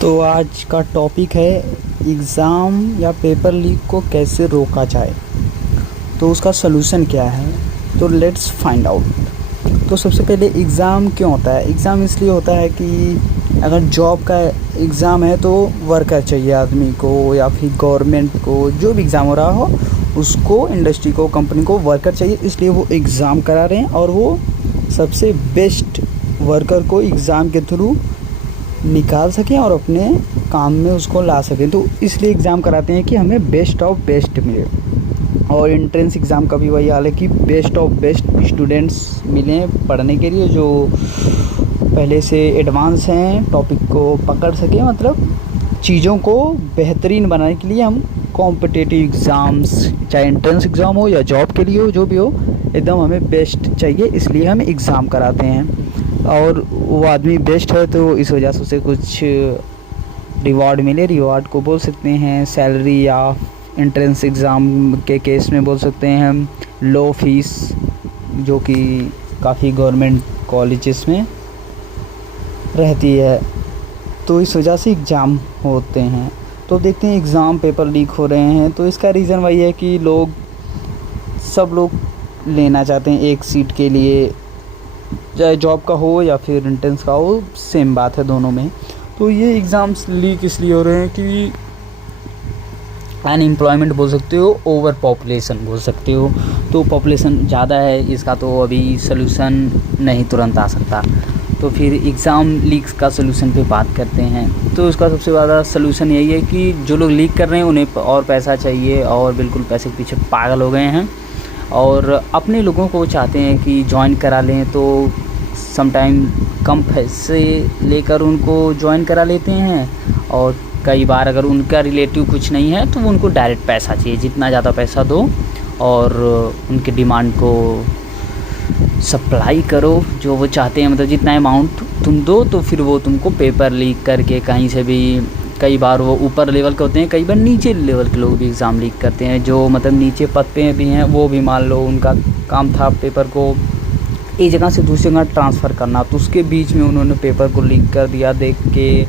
तो आज का टॉपिक है एग्ज़ाम या पेपर लीक को कैसे रोका जाए। तो उसका सलूशन क्या है, तो लेट्स फाइंड आउट। तो सबसे पहले एग्ज़ाम क्यों होता है? एग्ज़ाम इसलिए होता है कि अगर जॉब का एग्ज़ाम है तो वर्कर चाहिए आदमी को, या फिर गवर्नमेंट को, जो भी एग्ज़ाम हो रहा हो उसको, इंडस्ट्री को, कंपनी को वर्कर चाहिए, इसलिए वो एग्ज़ाम करा रहे हैं और वो सबसे बेस्ट वर्कर को एग्ज़ाम के थ्रू निकाल सकें और अपने काम में उसको ला सकें। तो इसलिए एग्ज़ाम कराते हैं कि हमें बेस्ट ऑफ बेस्ट मिले। और एंट्रेंस एग्ज़ाम का भी वही हाल है कि बेस्ट ऑफ बेस्ट स्टूडेंट्स मिलें पढ़ने के लिए, जो पहले से एडवांस हैं, टॉपिक को पकड़ सकें। मतलब चीज़ों को बेहतरीन बनाने के लिए हम कॉम्पिटिटिव एग्ज़ाम्स, चाहे एंट्रेंस एग्ज़ाम हो या जॉब के लिए हो, जो भी हो, एकदम हमें बेस्ट चाहिए, इसलिए हम एग्ज़ाम कराते हैं। और वो आदमी बेस्ट है तो इस वजह से उसे कुछ रिवॉर्ड मिले। रिवॉर्ड को बोल सकते हैं सैलरी, या एंट्रेंस एग्ज़ाम के केस में बोल सकते हैं हम लो फीस, जो कि काफ़ी गवर्नमेंट कॉलेजेस में रहती है। तो इस वजह से एग्ज़ाम होते हैं। तो देखते हैं एग्ज़ाम पेपर लीक हो रहे हैं, तो इसका रीज़न वही है कि सब लोग लेना चाहते हैं एक सीट के लिए, चाहे जॉब का हो या फिर एंट्रेंस का हो, सेम बात है दोनों में। तो ये एग्ज़ाम्स लीक इसलिए हो रहे हैं कि अनएम्प्लॉयमेंट बोल सकते हो, ओवर पॉपुलेशन बोल सकते हो। तो पॉपुलेशन ज़्यादा है, इसका तो अभी सलूशन नहीं तुरंत आ सकता। तो फिर एग्ज़ाम लीक्स का सलूशन पे बात करते हैं। तो उसका सबसे ज़्यादा सलूशन यही है कि जो लोग लीक कर रहे हैं उन्हें और पैसा चाहिए, और बिल्कुल पैसे के पीछे पागल हो गए हैं, और अपने लोगों को चाहते हैं कि ज्वाइन करा लें। तो समटाइम कम पैसे लेकर उनको ज्वाइन करा लेते हैं, और कई बार अगर उनका रिलेटिव कुछ नहीं है तो वो उनको डायरेक्ट पैसा चाहिए, जितना ज़्यादा पैसा दो और उनके डिमांड को सप्लाई करो जो वो चाहते हैं। मतलब जितना अमाउंट तुम दो तो फिर वो तुमको पेपर लीक करके कहीं से भी, कई बार वो ऊपर लेवल के होते हैं, कई बार नीचे लेवल के लोग भी एग्ज़ाम लीक करते हैं। जो मतलब नीचे पद पे भी हैं वो भी, मान लो उनका काम था पेपर को एक जगह से दूसरी जगह ट्रांसफ़र करना, तो उसके बीच में उन्होंने पेपर को लीक कर दिया, देख के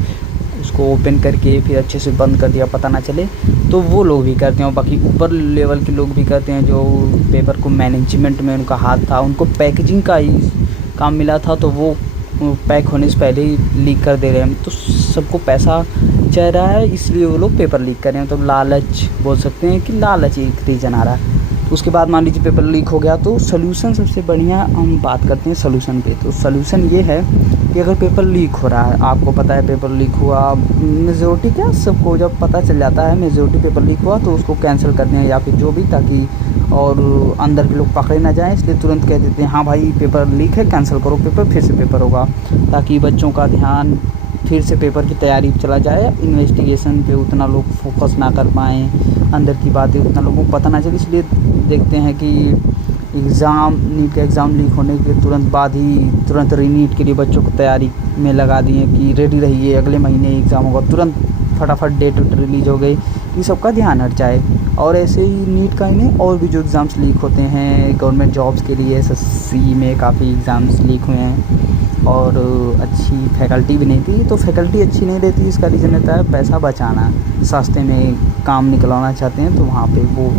उसको ओपन करके फिर अच्छे से बंद कर दिया, पता ना चले। तो वो लोग भी करते हैं। बाकी ऊपर लेवल के लोग भी करते हैं, जो पेपर को मैनेजमेंट में उनका हाथ था, उनको पैकेजिंग का ही काम मिला था, तो वो पैक होने से पहले ही लीक कर दे रहे हैं। तो सबको पैसा चाह रहा है, इसलिए वो लोग पेपर लीक कर रहे हैं। तो लालच बोल सकते हैं कि लालच एक रीज़न आ रहा है। उसके बाद मान लीजिए पेपर लीक हो गया, तो सलूशन सबसे बढ़िया हम बात करते हैं सलूशन पे। तो सलूशन ये है कि अगर पेपर लीक हो रहा है, आपको पता है पेपर लीक हुआ, मेजॉरिटी क्या सबको जब पता चल जाता है मेजॉरिटी पेपर लीक हुआ, तो उसको कैंसिल करते हैं या फिर जो भी, ताकि और अंदर के लोग पकड़े ना जाएं, इसलिए तुरंत कह देते हैं हाँ भाई पेपर लीक है, कैंसिल करो पेपर, फिर से पेपर होगा, ताकि बच्चों का ध्यान फिर से पेपर की तैयारी चला जाए, इन्वेस्टिगेशन पे उतना लोग फोकस ना कर पाएँ, अंदर की बातें उतना लोगों को पता ना चले। इसलिए देखते हैं कि नीट का एग्ज़ाम लीक होने के तुरंत बाद ही तुरंत रीनीट के लिए बच्चों को तैयारी में लगा दिए कि रेडी रहिए, अगले महीने एग्ज़ाम होगा, तुरंत फटाफट डेट रिलीज़ हो गई कि सबका ध्यान हट जाए। और ऐसे ही नीट का ही नहीं, और भी जो एग्ज़ाम्स लीक होते हैं गवर्नमेंट जॉब्स के लिए, एसएससी में काफ़ी एग्ज़ाम्स लीक हुए हैं, और अच्छी फैकल्टी भी नहीं थी। तो फैकल्टी अच्छी नहीं रहती, इसका रीज़न रहता है पैसा बचाना, सस्ते में काम निकलवाना चाहते हैं, तो वहाँ पे वो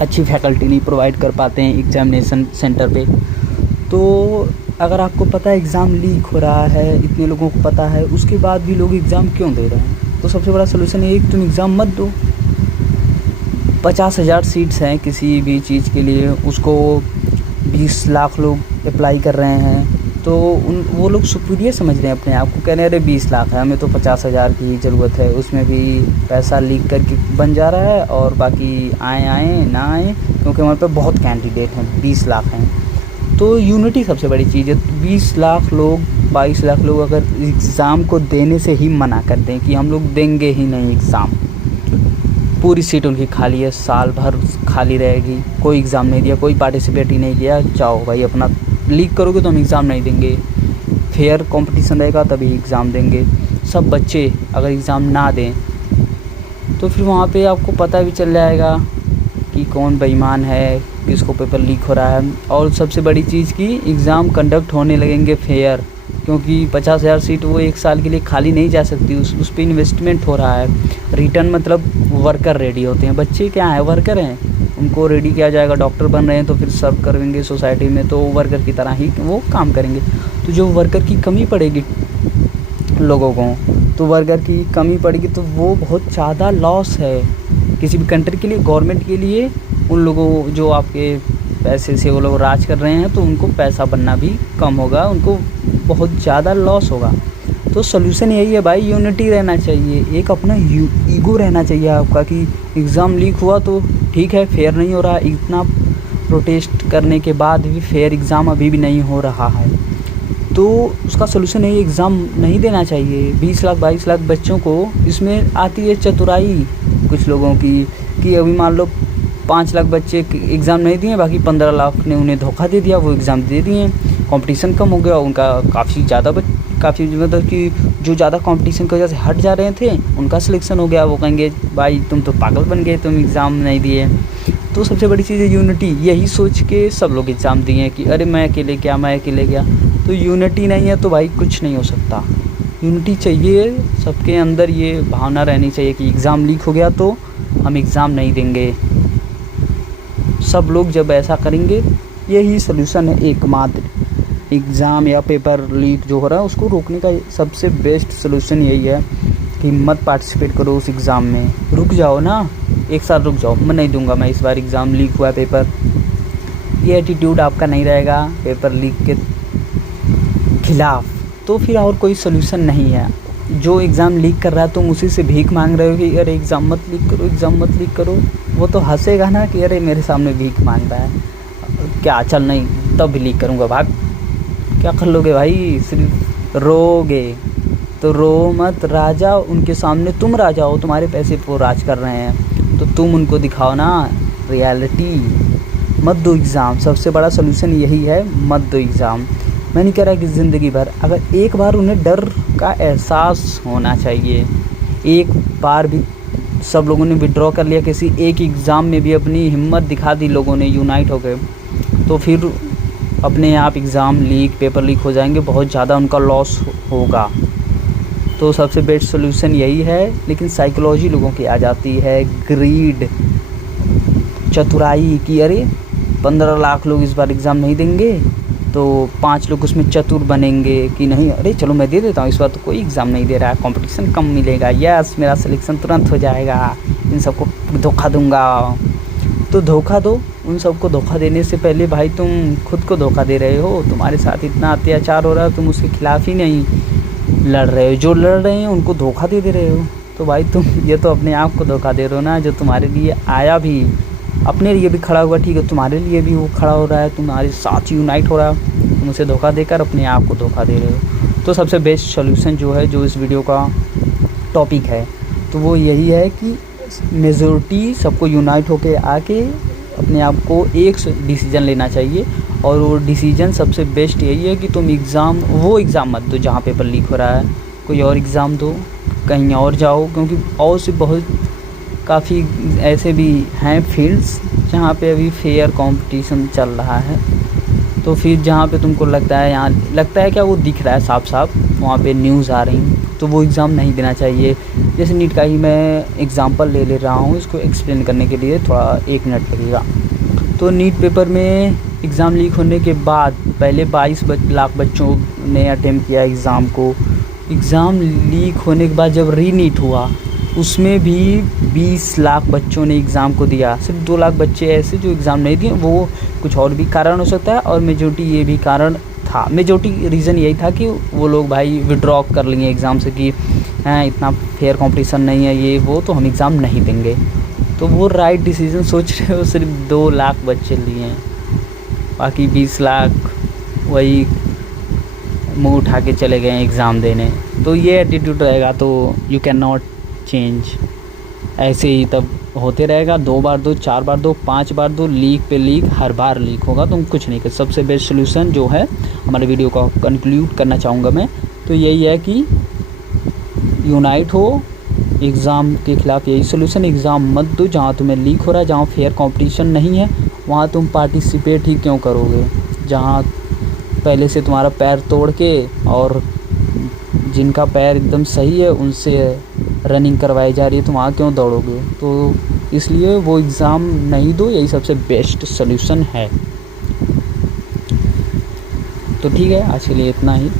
अच्छी फैकल्टी नहीं प्रोवाइड कर पाते हैं एग्ज़ामिनेशन सेंटर पे। तो अगर आपको पता है एग्ज़ाम लीक हो रहा है, इतने लोगों को पता है, उसके बाद भी लोग एग्ज़ाम क्यों दे रहे हैं? तो सबसे बड़ा सलूशन ये है कि तुम एग्ज़ाम मत दो। 50,000 सीट्स हैं किसी भी चीज़ के लिए, उसको 20 लाख लोग अप्लाई कर रहे हैं, तो वो लोग सुपीरियर समझ रहे हैं अपने आप को, कह रहे हैं अरे 20 लाख है, हमें तो 50,000 की ज़रूरत है, उसमें भी पैसा लीक करके बन जा रहा है, और बाकी आए ना आए, क्योंकि हमारे पे बहुत कैंडिडेट हैं, 20 लाख हैं। तो यूनिटी सबसे बड़ी चीज़ है। 20 लाख लोग, 22 लाख लोग अगर एग्ज़ाम को देने से ही मना कर दें कि हम लोग देंगे ही नहीं एग्ज़ाम, पूरी सीट उनकी खाली है, साल भर खाली रहेगी, कोई एग्ज़ाम नहीं दिया, कोई पार्टिसिपेट ही नहीं किया, जाओ भाई अपना लीक करोगे तो हम एग्ज़ाम नहीं देंगे, फेयर कंपटीशन रहेगा तभी एग्ज़ाम देंगे। सब बच्चे अगर एग्ज़ाम ना दें तो फिर वहाँ पे आपको पता भी चल जाएगा कि कौन बेईमान है, किसको पेपर लीक हो रहा है। और सबसे बड़ी चीज़ कि एग्ज़ाम कंडक्ट होने लगेंगे फेयर, क्योंकि 50,000 सीट वो 1 साल के लिए खाली नहीं जा सकती, उस पे इन्वेस्टमेंट हो रहा है। रिटर्न मतलब वर्कर रेडी होते हैं, बच्चे क्या हैं, वर्कर हैं, उनको रेडी किया जाएगा। डॉक्टर बन रहे हैं तो फिर सर्व करेंगे सोसाइटी में, तो वर्कर की तरह ही वो काम करेंगे। तो जो वर्कर की कमी पड़ेगी लोगों को, तो वर्कर की कमी पड़ेगी तो वो बहुत ज़्यादा लॉस है किसी भी कंट्री के लिए, गवर्नमेंट के लिए। उन लोगों जो आपके पैसे से वो लोग राज कर रहे हैं तो उनको पैसा बनना भी कम होगा, उनको बहुत ज़्यादा लॉस होगा। तो सोल्यूशन यही है भाई, यूनिटी रहना चाहिए, एक अपना ईगो रहना चाहिए आपका कि एग्ज़ाम लीक हुआ तो ठीक है, फेयर नहीं हो रहा, इतना प्रोटेस्ट करने के बाद भी फेयर एग्ज़ाम अभी भी नहीं हो रहा है, तो उसका सोल्यूशन है एग्ज़ाम नहीं देना चाहिए। 20 लाख 22 लाख बच्चों को इसमें आती है चतुराई कुछ लोगों की, कि अभी मान लो 5 लाख बच्चे एग्ज़ाम नहीं दिए, बाकी 15 लाख ने उन्हें धोखा दे दिया, वो एग्ज़ाम दे दिए, कंपटीशन कम हो गया उनका, काफ़ी मतलब कि जो ज़्यादा कंपटीशन की वजह से हट जा रहे थे उनका सिलेक्शन हो गया। वो कहेंगे भाई तुम तो पागल बन गए, तुम एग्ज़ाम नहीं दिए। तो सबसे बड़ी चीज़ है यूनिटी, यही सोच के सब लोग एग्ज़ाम दिए कि अरे मैं अकेले क्या। तो यूनिटी नहीं है तो भाई कुछ नहीं हो सकता। यूनिटी चाहिए, सबके अंदर ये भावना रहनी चाहिए कि एग्ज़ाम लीक हो गया तो हम एग्ज़ाम नहीं देंगे। सब लोग जब ऐसा करेंगे, यही सलूशन है एकमात्र। एग्ज़ाम या पेपर लीक जो हो रहा है उसको रोकने का सबसे बेस्ट सलूशन यही है कि मत पार्टिसिपेट करो उस एग्ज़ाम में, रुक जाओ ना, 1 साल रुक जाओ, मैं नहीं दूंगा, मैं इस बार एग्ज़ाम लीक हुआ पेपर, ये एटीट्यूड आपका नहीं रहेगा पेपर लीक के खिलाफ़, तो फिर और कोई सलूशन नहीं है। जो एग्ज़ाम लीक कर रहा है तुम उसी से भीख मांग रहे हो कि अरे एग्ज़ाम मत लीक करो, वो तो हंसेगा ना कि अरे मेरे सामने भीख मांग रहा है, क्या चल नहीं तब भी लीक करूँगा, भाग। क्या कर लोगे भाई, सिर्फ रोगे। तो रो मत, राजा उनके सामने तुम राजा हो, तुम्हारे पैसे पर राज कर रहे हैं, तो तुम उनको दिखाओ ना रियलिटी। मत दो एग्ज़ाम, सबसे बड़ा सलूशन यही है, मत दो एग्ज़ाम। मैं नहीं कह रहा कि ज़िंदगी भर, अगर एक बार उन्हें डर का एहसास होना चाहिए, एक बार भी सब लोगों ने विड्रॉ कर लिया किसी एक एग्ज़ाम में भी, अपनी हिम्मत दिखा दी लोगों ने यूनाइट हो गए, तो फिर अपने आप एग्ज़ाम लीक पेपर लीक हो जाएंगे, बहुत ज़्यादा उनका लॉस होगा। तो सबसे बेस्ट सलूशन यही है, लेकिन साइकोलॉजी लोगों की आ जाती है, ग्रीड, चतुराई कि अरे 15 लाख लोग इस बार एग्ज़ाम नहीं देंगे तो 5 लोग उसमें चतुर बनेंगे कि नहीं अरे चलो मैं दे देता हूँ, इस बार तो कोई एग्ज़ाम नहीं दे रहा है, कंपटीशन कम मिलेगा, यस मेरा सिलेक्शन तुरंत हो जाएगा, इन सबको धोखा दूंगा। तो धोखा दो, उन सबको धोखा देने से पहले भाई तुम खुद को धोखा दे रहे हो, तुम्हारे साथ इतना अत्याचार हो रहा है, तुम उसके खिलाफ़ ही नहीं लड़ रहे हो, जो लड़ रहे हैं उनको धोखा दे रहे हो। तो भाई तुम ये तो अपने आप को धोखा दे रहे हो ना, जो तुम्हारे लिए आया भी अपने लिए भी खड़ा हुआ, ठीक है तुम्हारे लिए भी वो खड़ा हो रहा है, तुम्हारे साथ यूनाइट हो रहा है, तुम उसे धोखा देकर अपने आप को धोखा दे रहे हो। तो सबसे बेस्ट सॉल्यूशन जो है, जो इस वीडियो का टॉपिक है, तो वो यही है कि मेजॉरिटी सबको यूनाइट होके आके अपने आप को एक डिसीज़न लेना चाहिए, और वो डिसीज़न सबसे बेस्ट यही है कि तुम वो एग्ज़ाम मत दो जहाँ पेपर लीक हो रहा है, कोई और एग्ज़ाम दो, कहीं और जाओ, क्योंकि और से बहुत काफ़ी ऐसे भी हैं फील्ड्स जहाँ पे अभी फेयर कंपटीशन चल रहा है। तो फिर जहाँ पे तुमको लगता है, यहाँ लगता है क्या वो दिख रहा है साफ साफ, वहाँ पे न्यूज़ आ रही, तो वो एग्ज़ाम नहीं देना चाहिए। जैसे नीट का ही मैं एग्ज़ाम्पल ले रहा हूँ, इसको एक्सप्लेन करने के लिए थोड़ा 1 मिनट लगेगा। तो नीट पेपर में एग्ज़ाम लीक होने के बाद पहले 22 लाख बच्चों ने अटेम्प्ट किया एग्ज़ाम को। एग्ज़ाम लीक होने के बाद जब रीनीट हुआ, उसमें भी 20 लाख बच्चों ने एग्ज़ाम को दिया। सिर्फ 2 लाख बच्चे ऐसे जो एग्ज़ाम नहीं दिए, वो कुछ और भी कारण हो सकता है, और मेजॉरिटी ये भी कारण था, मेजॉरिटी रीज़न यही था कि वो लोग भाई विड्रॉ कर लेंगे एग्ज़ाम से कि इतना फेयर कंपटीशन नहीं है ये वो, तो हम एग्ज़ाम नहीं देंगे। तो वो राइट डिसीज़न सोच रहे हो, सिर्फ 2 लाख बच्चे लिए हैं, बाकी 20 लाख वही मुँह उठा के चले गए एग्ज़ाम देने। तो ये एटीट्यूड रहेगा तो यू कैन नॉट चेंज, ऐसे ही तब होते रहेगा, 2 बार दो, 4 बार दो, 5 बार दो, लीक पे लीक, हर बार लीक होगा, तुम कुछ नहीं कर। सबसे बेस्ट सोल्यूशन जो है, हमारे वीडियो को कंक्लूड करना चाहूँगा मैं, तो यही है कि यूनाइट हो एग्ज़ाम के ख़िलाफ़, यही सोल्यूशन। एग्ज़ाम मत दो जहाँ तुम्हें लीक हो रहा है, जहाँ फेयर कंपटीशन नहीं है, वहाँ तुम पार्टिसिपेट ही क्यों करोगे। जहाँ पहले से तुम्हारा पैर तोड़ के और जिनका पैर एकदम सही है उनसे रनिंग करवाई जा रही है, तो वहाँ क्यों दौड़ोगे? तो इसलिए वो एग्ज़ाम नहीं दो, यही सबसे बेस्ट सॉल्यूशन है। तो ठीक है, आज के लिए इतना ही।